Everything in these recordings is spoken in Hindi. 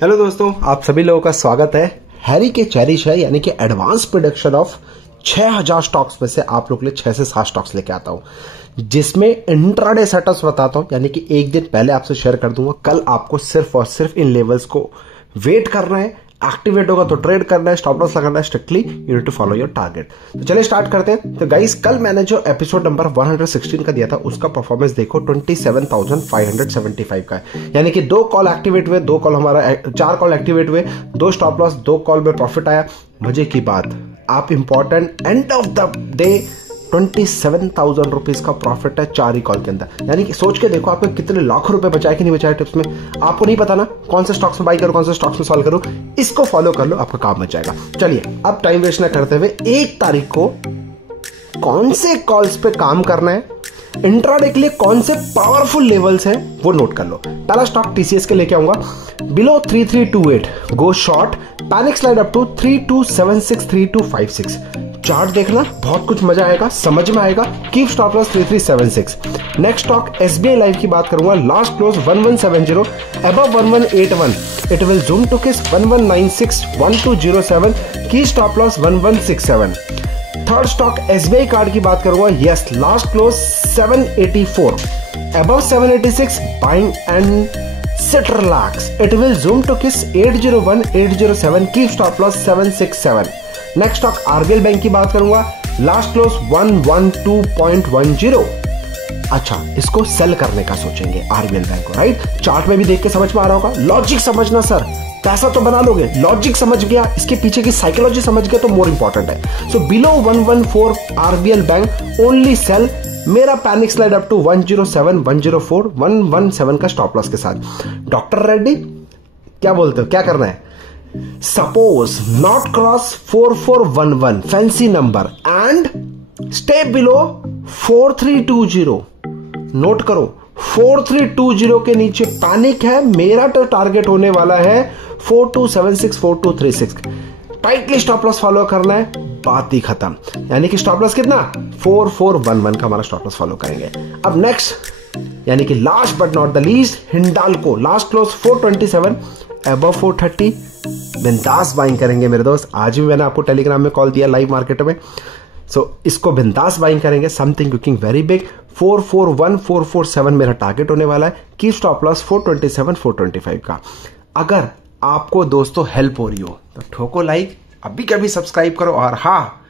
हेलो दोस्तों, आप सभी लोगों का स्वागत है हैरी के चेरिश है यानी कि एडवांस प्रेडिक्शन ऑफ 6000 स्टॉक्स में से आप लोग के लिए 6 से 7 स्टॉक्स लेके आता हूं, जिसमें इंट्राडे सेटअप्स बताता हूं, यानी कि एक दिन पहले आपसे शेयर कर दूंगा। कल आपको सिर्फ और सिर्फ इन लेवल्स को वेट करना है, एक्टिवेट होगा तो ट्रेड करना है, स्टॉप लॉस लगाना है, strictly you need to follow your target. तो चलिए स्टार्ट करते हैं। तो गाइस, कल मैंने जो एपिसोड नंबर 116 का दिया था उसका परफॉर्मेंस देखो 27,575 का है, यानी कि 2 कॉल एक्टिवेट हुए, 2 कॉल हमारा 4 कॉल एक्टिवेट हुए, 2 स्टॉप लॉस, 2 कॉल में प्रॉफिट आया। मजे की बात, आप important end of the day 27,000 rupees का प्रॉफिट है 4 ही कॉल के अंदर। यानी कि सोच के देखो आपको कितने लाखों रुपए बचाए कि नहीं बचाए टिप्स में। आपको नहीं पता ना कौन से स्टॉक्स में बाई करो, कौन से स्टॉक्स में सॉल्व करो, इसको फॉलो कर लो, आपका काम बच जाएगा। चलिए अब टाइम वेस्ट ना करते हुए 1 तारीख को कौन से कॉल्स पे काम करना है, इंट्राडे के लिए कौन से पावरफुल लेवल्स हैं वो नोट कर लो। पहला स्टॉक टीसीएस के लेके आऊंगा, below 3328 go short, panic slide up to 3276 3256। Chart देखना, बहुत कुछ मजा आएगा, समझ में आएगा। Keep stop loss 3376। Next stock SBI life की बात करूंगा, last close 1170, above 1181, it will zoom to kiss 1196 1207, की stop loss 1167। Third stock SBI card की बात करूंगा, yes last close 784, above 786 buying and sit relax, it will zoom to किस 801 807, keep stop loss 767। Next stock RBL bank की बात करूंगा, लास्ट क्लोज 112.10। अच्छा, इसको सेल करने का सोचेंगे आरबीएल बैंक को, राइट। चार्ट में भी देख के समझ में आ रहा होगा, लॉजिक समझना सर, पैसा तो बना लोगे, लॉजिक समझ गया, इसके पीछे की साइकोलॉजी समझ गया तो मोर इंपॉर्टेंट है। So below 114 RBL bank only sell, मेरा पैनिक स्लाइड अप टू 107 104 117 का स्टॉप लॉस के साथ। डॉक्टर रेड्डी क्या बोलते हो, क्या करना है? Suppose not cross 4411 fancy number and stay below 4320। Note करो 4320 के नीचे पैनिक है, मेरा तो टारगेट होने वाला है 4276 4236। टाइटली स्टॉप लॉस फॉलो करना है, बात ही खत्म। यानी कि स्टॉप लॉस कितना 4411 का हमारा स्टॉप लॉस फॉलो करेंगे। अब नेक्स्ट यानी कि last but not the least, Hindalco last close 427, above 430, बिंदास बाइंग करेंगे मेरे दोस्त। आज भी मैंने आपको टेलीग्राम में कॉल दिया लाइव मार्केट में, सो इसको बिंदास बाइंग करेंगे। समथिंग कुकिंग वेरी बिग, 441 447 मेरा टारगेट होने वाला है, की स्टॉप लॉस 427 425 का। अगर आपको दोस्तों हेल्प हो रही हो तो ठोको लाइक, अभी कभी सब्सक्राइब करो, और हाँ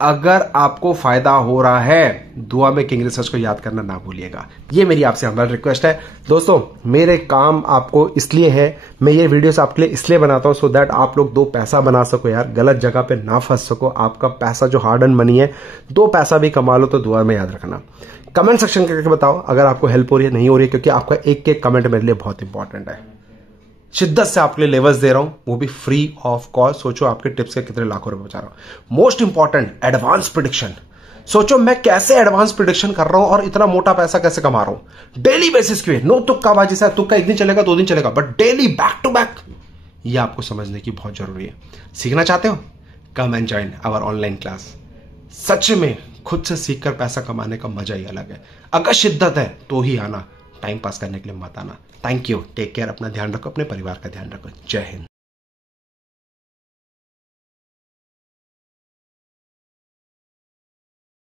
अगर आपको फायदा हो रहा है दुआ में किंग रिसर्च को याद करना ना भूलिएगा। ये मेरी आपसे हमारा रिक्वेस्ट है दोस्तों। मेरे काम आपको इसलिए है, मैं ये वीडियोस आपके लिए इसलिए बनाता हूं सो दैट आप लोग 2 पैसा बना सको यार, गलत जगह पे ना फंस सको। आपका पैसा जो हार्ड अर्न मनी है, 2 पैसा भी कमा लो तो दुआ में याद रखना। कमेंट सेक्शन करके बताओ अगर आपको हेल्प हो रही है, नहीं हो रही है, क्योंकि आपका एक कमेंट मेरे लिए बहुत इंपॉर्टेंट है। शिद्दत से आपके लिए लेवल्स दे रहा हूं, वो भी फ्री ऑफ कॉस्ट। सोचो आपके टिप्स के कितने लाखों रुपए बचा रहा हूं। Most important advance prediction. सोचो मैं कैसे एडवांस प्रेडिक्शन कर रहा हूं और इतना मोटा पैसा कैसे कमा रहा हूं डेली बेसिस पे। नो तुक्काबाजी से, तुक्का एक दिन चलेगा 2 दिन चलेगा, but daily back to back, ये आपको समझने की बहुत जरूरी है। सीखना चाहते हो, come and join our online class. सच में खुद से सीखकर पैसा कमाने का मजा ही अलग है। अगर शिद्दत है तो ही आना, टाइम पास करने के लिए मत आना। थैंक यू, टेक केयर, अपना ध्यान रखो, अपने परिवार का ध्यान रखो। जय हिंद।